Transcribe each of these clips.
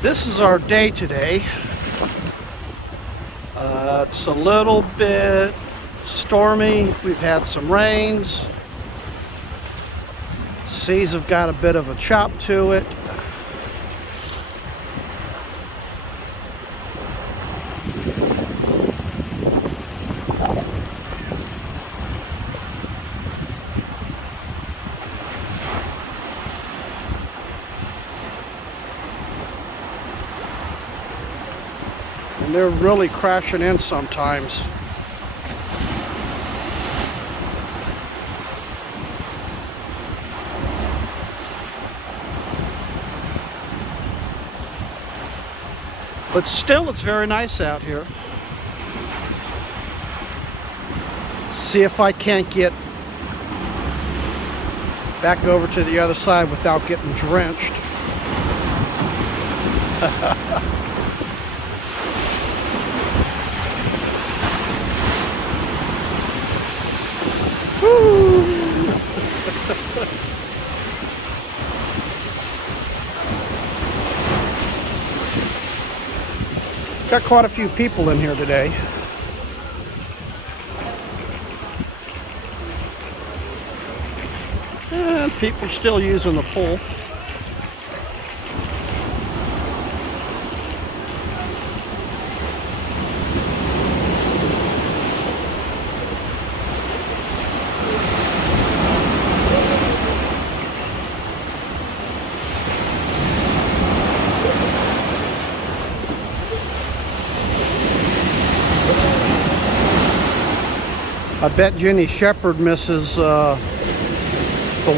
This is our day today. It's a little bit stormy. We've had some rains. Seas have got a bit of a chop to it. And they're really crashing in sometimes. But still, it's very nice out here. See if I can't get back over to the other side without getting drenched. Got quite a few people in here today. And people are still using the pool. I bet Jenny Shepherd misses the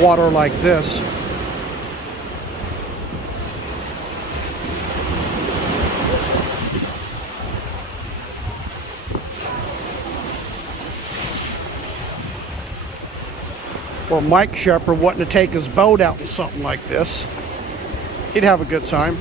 water like this. Or Mike Shepherd wanting to take his boat out in something like this. He'd have a good time.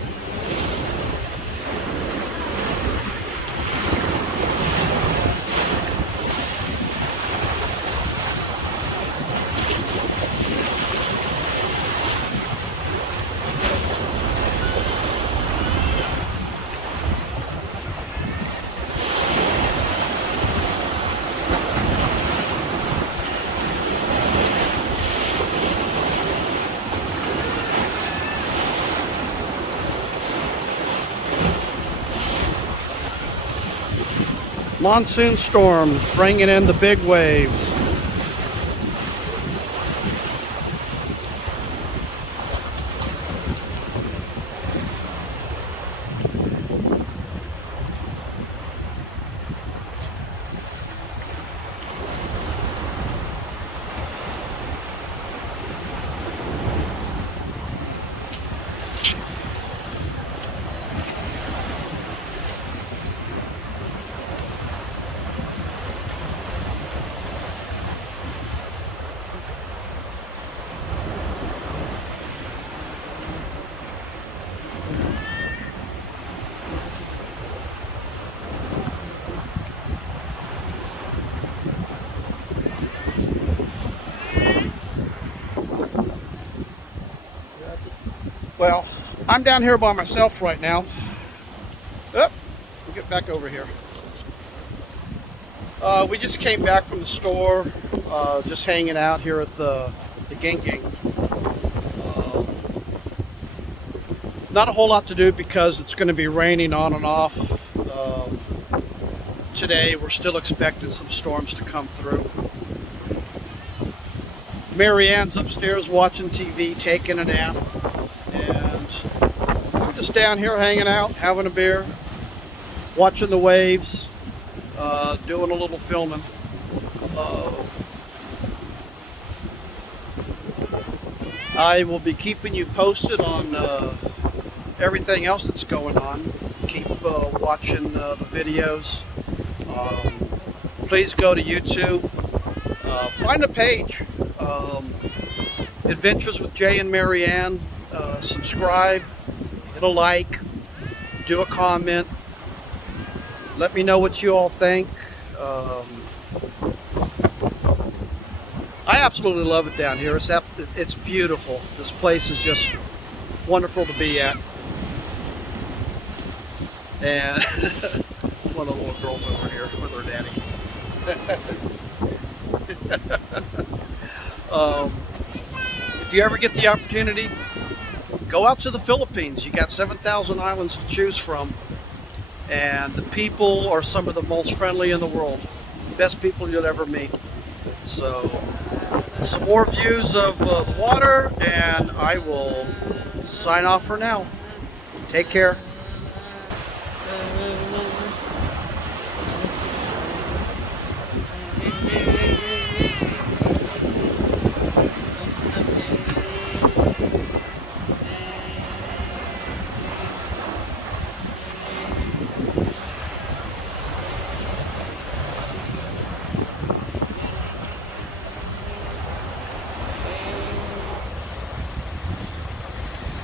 Monsoon storms bringing in the big waves. Well, I'm down here by myself right now. We'll get back over here. We just came back from the store, just hanging out here at the Ging. Not a whole lot to do because it's going to be raining on and off. Today we're still expecting some storms to come through. Marianne's upstairs watching TV, taking a nap. And we're just down here hanging out, having a beer, watching the waves, doing a little filming. I will be keeping you posted on everything else that's going on. Keep watching the videos. Please go to YouTube. Find a page. Adventures with Jay and Marianne. Subscribe, hit a like, do a comment, let me know what you all think. I absolutely love it down here. It's beautiful. This place is just wonderful to be at. And one of the little girls over here with her daddy. If you ever get the opportunity, go out to the Philippines. You got 7,000 islands to choose from, and the people are some of the most friendly in the world. Best people you'll ever meet. So, some more views of the water, and I will sign off for now. Take care.